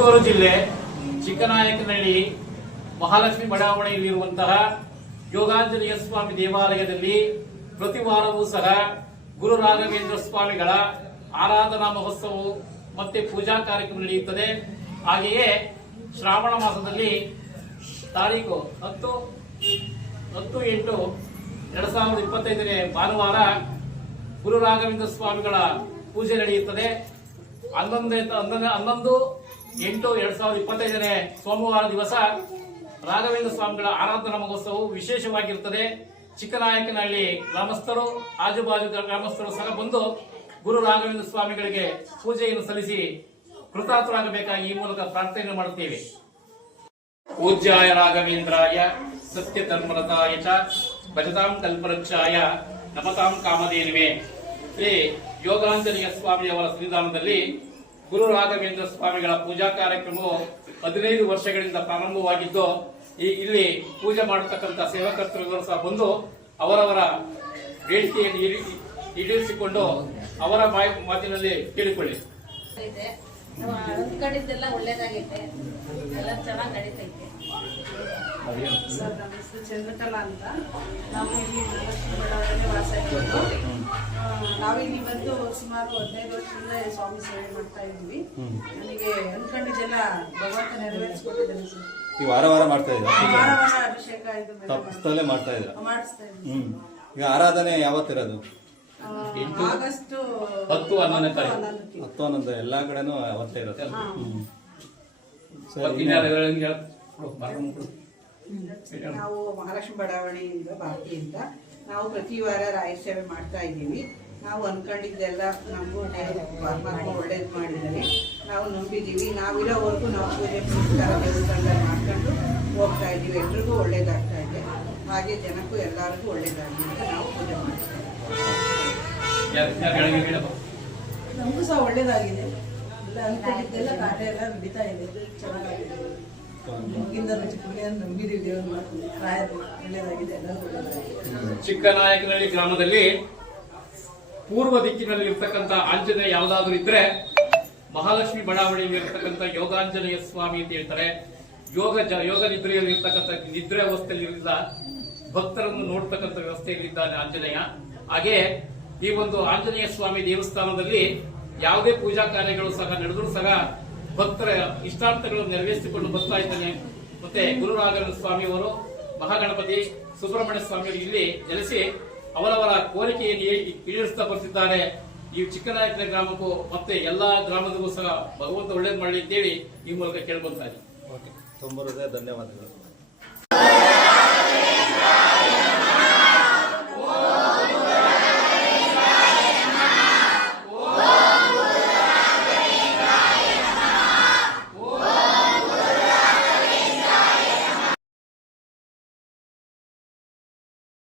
ತುಮಕೂರು ಜಿಲ್ಲೆ ಚಿಕ್ಕನಾಯಕನಹಳ್ಳಿ ಮಹಾಲಕ್ಷ್ಮಿ ಬಡಾವಣೆಯಲ್ಲಿರುವಂತಹ ಯೋಗಾಂಜನೇಯ ಸ್ವಾಮಿ ದೇವಾಲಯದಲ್ಲಿ ಪ್ರತಿ ವಾರವೂ ಸಹ ಗುರು ರಾಘವೇಂದ್ರ ಸ್ವಾಮಿಗಳ ಆರಾಧನಾ ಮಹೋತ್ಸವ ಮತ್ತೆ ಪೂಜಾ ಕಾರ್ಯಕ್ರಮ ನಡೆಯುತ್ತದೆ. ಹಾಗೆಯೇ ಶ್ರಾವಣ ಮಾಸದಲ್ಲಿ ತಾರೀಕು ಹತ್ತು ಹತ್ತು ಎಂಟು ಎರಡ್ ಸಾವಿರದ ಇಪ್ಪತ್ತೈದನೇ ಭಾನುವಾರ ಗುರು ರಾಘವೇಂದ್ರ ಸ್ವಾಮಿಗಳ ಪೂಜೆ ನಡೆಯುತ್ತದೆ. ಹನ್ನೊಂದು ಹನ್ನೊಂದು ಎಂಟು, ಎರಡ್ ಸಾವಿರದ ಇಪ್ಪತ್ತೈದನೇ ಸೋಮವಾರ ದಿವಸ ರಾಘವೇಂದ್ರ ಸ್ವಾಮಿಗಳ ಆರಾಧನಾ ಮಹೋತ್ಸವವು ವಿಶೇಷವಾಗಿರುತ್ತದೆ. ಚಿಕ್ಕನಾಯಕನಹಳ್ಳಿ ಗ್ರಾಮಸ್ಥರು, ಆಜುಬಾಜು ಗ್ರಾಮಸ್ಥರು ಸಹ ಬಂದು ಗುರು ರಾಘವೇಂದ್ರ ಸ್ವಾಮಿಗಳಿಗೆ ಪೂಜೆಯನ್ನು ಸಲ್ಲಿಸಿ ಕೃತಾರ್ಥರಾಗಬೇಕಾಗಿ ಈ ಮೂಲಕ ಪ್ರಾರ್ಥನೆ ಮಾಡುತ್ತೇವೆ. ಪೂಜ್ಯಾಯ ರಾಘವೇಂದ್ರಾಯ ಸತ್ಯ ಧರ್ಮರತಾಯ ಭಜತಾಂ ಕಲ್ಪವೃಕ್ಷಾಯ ನಮತಾಂ ಕಾಮಧೇನುವೆ. ಶ್ರೀ ಯೋಗಾಂಜನೇಯ ಸ್ವಾಮಿಯವರ ಸನ್ನಿಧಾನದಲ್ಲಿ ಗುರು ರಾಘವೇಂದ್ರ ಸ್ವಾಮಿಗಳ ಪೂಜಾ ಕಾರ್ಯಕ್ರಮವು ಹದಿನೈದು ವರ್ಷಗಳಿಂದ ಪ್ರಾರಂಭವಾಗಿದ್ದು ಈ ಇಲ್ಲಿ ಪೂಜೆ ಮಾಡತಕ್ಕಂಥ ಸೇವಾಕರ್ತರುಗಳು ಸಹ ಬಂದು ಅವರವರ ಬೇಡಿಕೆಯನ್ನು ಈಡೇ- ಈಡೇರಿಸಿಕೊಂಡು ಅವರ ಮಾತಿನಲ್ಲಿ ಕೇಳಿಕೊಳ್ಳಿ. ಅಂದ್ಕೊಂಡಿದ್ದೆಲ್ಲ ಒಳ್ಳೇದಾಗೈತೆ. ಎಲ್ಲ ಚೆನ್ನಾಗಿ ನಡೀತೈತೆ. ಸರ್ ನಮ್ಮ ಹೆಸರು ಚಂದ್ರಕಲಾ ಅಂತ. ನಾವು ಇಲ್ಲಿ ಮಹಾಲಕ್ಷ್ಮಿ ಬಡಾವಣೆ ವಾಸ ಇರೋದು. ನಾವಿಲ್ಲಿ ಬಂದು ಸುಮಾರು ಹದಿನೈದು ವರ್ಷದಿಂದ ಸ್ವಾಮಿ ಸೇವೆ ಮಾಡ್ತಾ ಇದ್ವಿ ನನಗೆ ಅನ್ಕೊಂಡಿದ್ದೆಲ್ಲ ಭಗವಂತ ನೆರವೇರಿಸ್ಕೊಟ್ಟಿದ್ದಾನೆ ಸರ್. ಈ ವಾರ ವಾರ ಮಾಡ್ತಾ ಇದ್ದೀರಾ? ವಾರ ವಾರ ಅಭಿಷೇಕ ಇದು ಮೇಲೆ ತಪ್ಪಿಸ್ತಲೇ ಮಾಡ್ತಾ ಇದ್ದೀರಾ? ಮಾಡ್ತಾ- ಮಾಡಿಸ್ತಾ ಇದ್ವಿ ಹ್ಮ್. ಈಗ ಆರಾಧನೆ ಯಾವತ್ತಿರೋದು? ಆ, ಆಗಸ್ಟ್ ಹತ್ತು ಹನ್ನೊಂದನೇ ತಾರೀಕು. ಹನ್ನೊಂದಕ್ಕೆ. ಹತ್ತು ಹನ್ನೊಂದು ಎಲ್ಲಾ ಕಡೆನೂ ಅವತ್ತೇ ಇರುತ್ತೆ. ಹಾ. ಹ್ಮ್. ಸರಿ. ನಾವು ಮಹಾಲಕ್ಷ್ಮಿ ಬಡಾವಣೆಯಿಂದ ಭಾರತಿಯಿಂದ ನಾವು ಪ್ರತಿ ವಾರ ರಾಯ ಸೇವೆ ಮಾಡ್ತಾ ಇದ್ದೀವಿ. ನಾವು ಅನ್ಕೊಂಡಿದ್ದೆಲ್ಲ ನಮಗೂ ಪರಮಾತ್ಮ ಒಳ್ಳೇದು ಮಾಡಿದ್ದಾರೆ. ನಾವು ನಂಬಿದ್ದೀವಿ ನಾವಿರೋವರೆಗೂ ನಾವು ಪೂಜೆ ಪುರಸ್ಕಾರ ದೇವಸ್ಥಾನ ಮಾಡ್ಕೊಂಡು ಹೋಗ್ತಾ ಇದ್ದೀವಿ. ಎಲ್ರಿಗೂ ಒಳ್ಳೇದಾಗ್ತಾ ಇದೆ. ಹಾಗೆ ಜನಕ್ಕೂ ಎಲ್ಲರಿಗೂ ಒಳ್ಳೇದಾಗಲಿ ಅಂತ ನಾವು ಪೂಜೆ ಮಾಡ್ತೀವಿ. ನಮಗೂ ಸಹ ಒಳ್ಳೇದಾಗಿದೆ. ಎಲ್ಲ ಅನ್ಕೊಂಡಿದ್ದೆಲ್ಲ ಕಾರ್ಯ ಎಲ್ಲ ನಡೀತಾ ಇದೆ. ಚೆನ್ನಾಗಿದೆ. ಚಿಕ್ಕನಾಯಕನಹಳ್ಳಿ ನಂಬಿದ್ದೀವಿ ದೇವ್ರ ಮಾತು ರಾಯರು ಒಳ್ಳೇದಾಗಿದೆ ಎಲ್ಲರೂ ಒಳ್ಳೇದಾಗಿದೆ ಚಿಕ್ಕನಾಯಕನಹಳ್ಳಿ ಗ್ರಾಮದಲ್ಲಿ ಪೂರ್ವ ದಿಕ್ಕಿನಲ್ಲಿ ಇರ್ತಕ್ಕಂಥ ಆಂಜನೇಯ ಯಾವುದಾದ್ರೂ ಇದ್ರೆ ಮಹಾಲಕ್ಷ್ಮಿ ಬಡಾವಣೆಯಲ್ಲಿ ಇರ್ತಕ್ಕಂಥ ಯೋಗಾಂಜನೇಯ ಸ್ವಾಮಿ ಅಂತ ಹೇಳ್ತಾರೆ. ಯೋಗ ಯೋಗ ನಿದ್ರೆಯಲ್ಲಿ ಇರ್ತಕ್ಕಂಥ ನಿದ್ರೆ ಅವಸ್ಥೆಯಲ್ಲಿ ಇರಲಿಲ್ಲ ಭಕ್ತರನ್ನು ನೋಡ್ತಕ್ಕಂಥ ವ್ಯವಸ್ಥೆಯಲ್ಲಿದ್ದಾನೆ ಆಂಜನೇಯ. ಹಾಗೆ ಈ ಒಂದು ಆಂಜನೇಯ ಸ್ವಾಮಿ ದೇವಸ್ಥಾನದಲ್ಲಿ ಯಾವುದೇ ಪೂಜಾ ಕಾರ್ಯಗಳು ಸಹ ನಡೆದರೂ ಸಹ ಭಕ್ತರ ಇಷ್ಟಾರ್ಥಗಳನ್ನು ನೆರವೇರಿಸಿಕೊಂಡು ಬರ್ತಾ ಇದ್ದಾನೆ. ಮತ್ತೆ ಗುರುರಾಘವೇಂದ್ರ ಸ್ವಾಮಿಯವರು, ಮಹಾಗಣಪತಿ ಸುಬ್ರಹ್ಮಣ್ಯ ಸ್ವಾಮಿಯವರು ಇಲ್ಲಿ ನೆಲೆಸಿ ಅವರವರ ಕೋರಿಕೆಯನ್ನು ಈ- ಈಡೇರಿಸ್ತಾ ಬರ್ತಿದ್ದಾರೆ ಈ ಚಿಕ್ಕನಾಯಕನ ಗ್ರಾಮಕ್ಕೂ ಮತ್ತೆ ಎಲ್ಲಾ ಗ್ರಾಮದಿಗೂ ಸಹ ಭಗವಂತ ಒಳ್ಳೇದು ಮಾಡಲಿ ಅಂತೇಳಿ ಈ ಮೂಲಕ ಕೇಳ್ಕೊಂತಾರೆ ತುಂಬ ಧನ್ಯವಾದಗಳು.